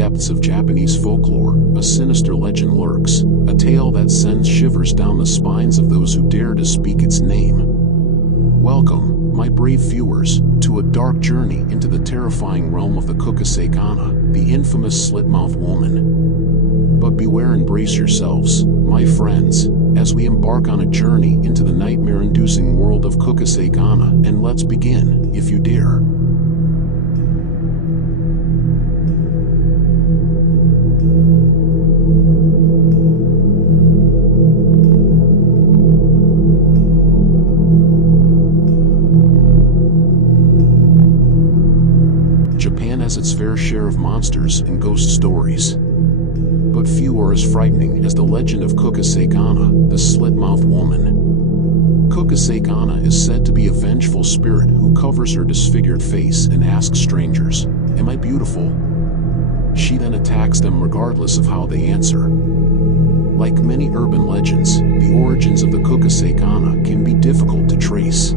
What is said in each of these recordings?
depths of Japanese folklore, a sinister legend lurks, a tale that sends shivers down the spines of those who dare to speak its name. Welcome, my brave viewers, to a dark journey into the terrifying realm of the Kuchisake Onna, the infamous slit-mouthed woman. But beware and brace yourselves, my friends, as we embark on a journey into the nightmare-inducing world of Kuchisake Onna, and let's begin, if you dare. Japan has its fair share of monsters and ghost stories. But few are as frightening as the legend of Kuchisake Onna, the slit-mouthed woman. Kuchisake Onna is said to be a vengeful spirit who covers her disfigured face and asks strangers, "Am I beautiful?" She then attacks them regardless of how they answer. Like many urban legends, the origins of the Kuchisake Onna can be difficult to trace.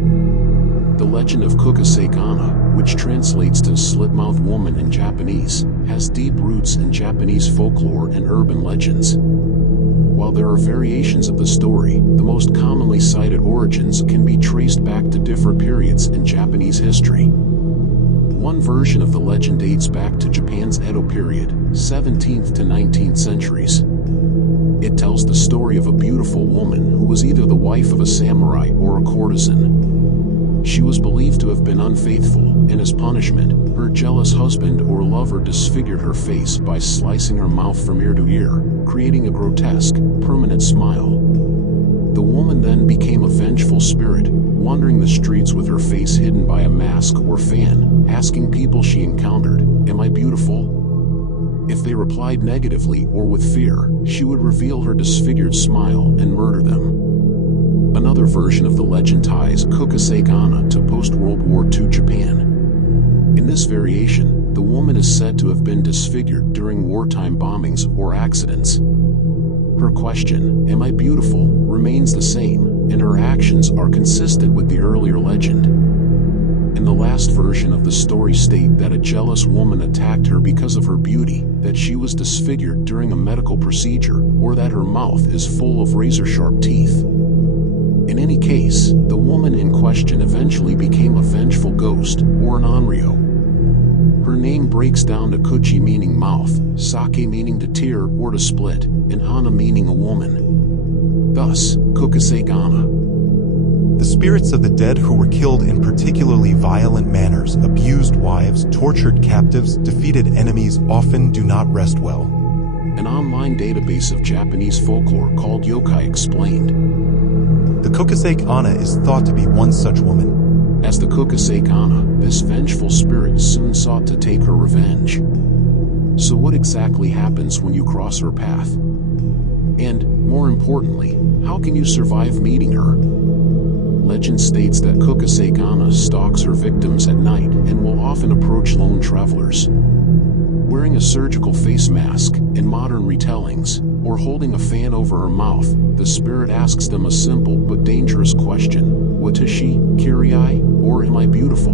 The legend of Kuchisake Onna, which translates to slit-mouthed woman in Japanese, has deep roots in Japanese folklore and urban legends. While there are variations of the story, the most commonly cited origins can be traced back to different periods in Japanese history. One version of the legend dates back to Japan's Edo period, 17th to 19th centuries. It tells the story of a beautiful woman who was either the wife of a samurai or a courtesan. She was believed to have been unfaithful, and as punishment, her jealous husband or lover disfigured her face by slicing her mouth from ear to ear, creating a grotesque, permanent smile. The woman then became a vengeful spirit, wandering the streets with her face hidden by a mask or fan, asking people she encountered, "Am I beautiful?" If they replied negatively or with fear, she would reveal her disfigured smile and murder them. Another version of the legend ties Kuchisake Onna to post-World War II Japan. In this variation, the woman is said to have been disfigured during wartime bombings or accidents. Her question, "Am I beautiful?" remains the same, and her actions are consistent with the earlier legend. In the last version of the story state that a jealous woman attacked her because of her beauty, that she was disfigured during a medical procedure, or that her mouth is full of razor-sharp teeth. In any case, the woman in question eventually became a vengeful ghost, or an onryo. Her name breaks down to Kuchi meaning mouth, Sake meaning to tear or to split, and Onna meaning a woman. Thus, Kuchisake Onna. The spirits of the dead who were killed in particularly violent manners, abused wives, tortured captives, defeated enemies often do not rest well. An online database of Japanese folklore called yokai explained. The Kuchisake Onna is thought to be one such woman. As the Kuchisake Onna, this vengeful spirit soon sought to take her revenge. So what exactly happens when you cross her path? And, more importantly, how can you survive meeting her? Legend states that Kuchisake Onna stalks her victims at night and will often approach lone travelers. Wearing a surgical face mask, in modern retellings, or holding a fan over her mouth, the spirit asks them a simple but dangerous question: "Watashi, Kirai, or am I beautiful?"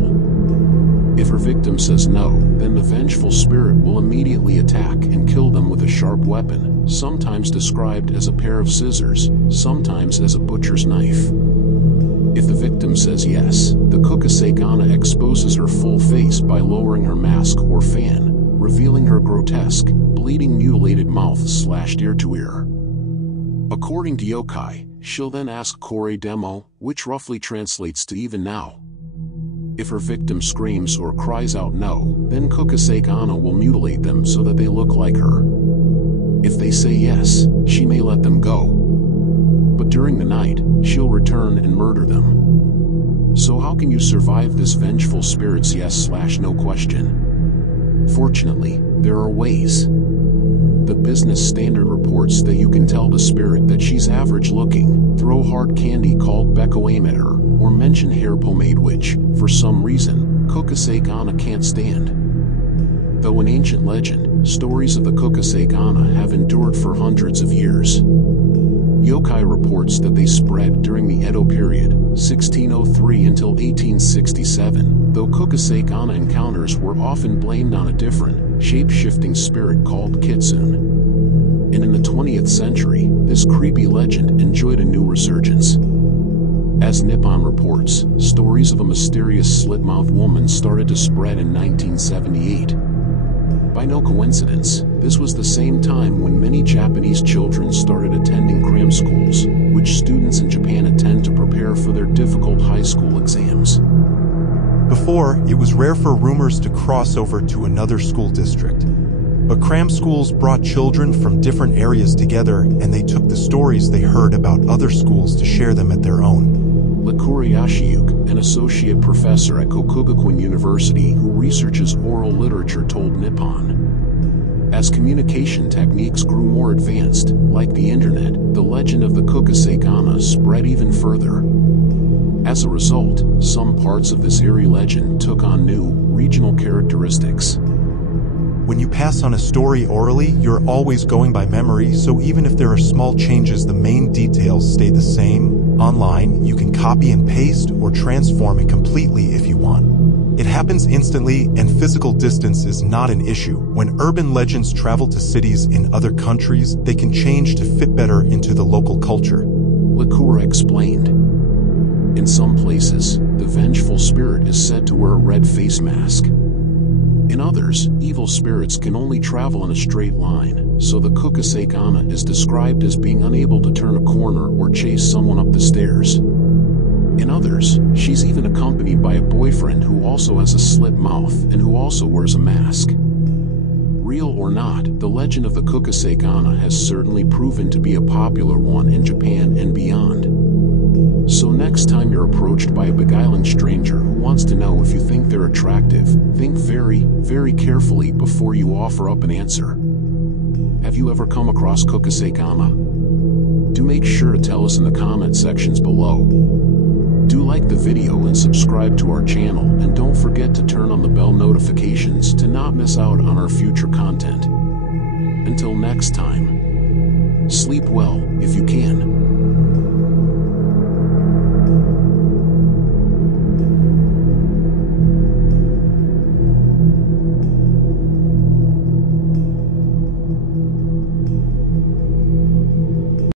If her victim says no, then the vengeful spirit will immediately attack and kill them with a sharp weapon, sometimes described as a pair of scissors, sometimes as a butcher's knife. If the victim says yes, the Kuchisake Onna exposes her full face by lowering her mask or fan, revealing her grotesque, bleeding mutilated mouth slashed ear to ear. According to yokai, she'll then ask Kore demo, which roughly translates to even now. If her victim screams or cries out no, then Kuchisake Onna will mutilate them so that they look like her. If they say yes, she may let them go. But during the night, she'll return and murder them. So how can you survive this vengeful spirit's yes/no question? Fortunately, there are ways. The Business Standard reports that you can tell the spirit that she's average looking, throw hard candy called Becco aim at her, or mention hair pomade which, for some reason, Kuchisake Onna can't stand. Though an ancient legend, stories of the Kuchisake Onna have endured for hundreds of years. Yokai reports that they spread during the Edo period, 1603 until 1867, though Kuchisake Onna encounters were often blamed on a different, shape-shifting spirit called Kitsune. And in the 20th century, this creepy legend enjoyed a new resurgence. As Nippon reports, stories of a mysterious slit-mouthed woman started to spread in 1978. By no coincidence, this was the same time when many Japanese children started attending cram schools, which students in Japan attend to prepare for their difficult high school exams. Before, it was rare for rumors to cross over to another school district. But cram schools brought children from different areas together, and they took the stories they heard about other schools to share them at their own. Lakura Yashiyuki, an associate professor at Kokugakuin University who researches oral literature, told Nippon. As communication techniques grew more advanced, like the internet, the legend of the Kuchisake Onna spread even further. As a result, some parts of this eerie legend took on new, regional characteristics. When you pass on a story orally, you're always going by memory, so even if there are small changes, the main details stay the same. Online, you can copy and paste or transform it completely if you want. It happens instantly, and physical distance is not an issue. When urban legends travel to cities in other countries, they can change to fit better into the local culture. Lakura explained. In some places, the vengeful spirit is said to wear a red face mask. In others, evil spirits can only travel in a straight line, so the Kuchisake Onna is described as being unable to turn a corner or chase someone up the stairs. In others, she's even accompanied by a boyfriend who also has a slit mouth and who also wears a mask. Real or not, the legend of the Kuchisake Onna has certainly proven to be a popular one in Japan and beyond. So next time you're approached by a beguiling stranger who wants to know if you think they're attractive, think very, very carefully before you offer up an answer. Have you ever come across Kuchisake Onna? Do make sure to tell us in the comment sections below. Do like the video and subscribe to our channel, and don't forget to turn on the bell notifications to not miss out on our future content. Until next time, sleep well if you can.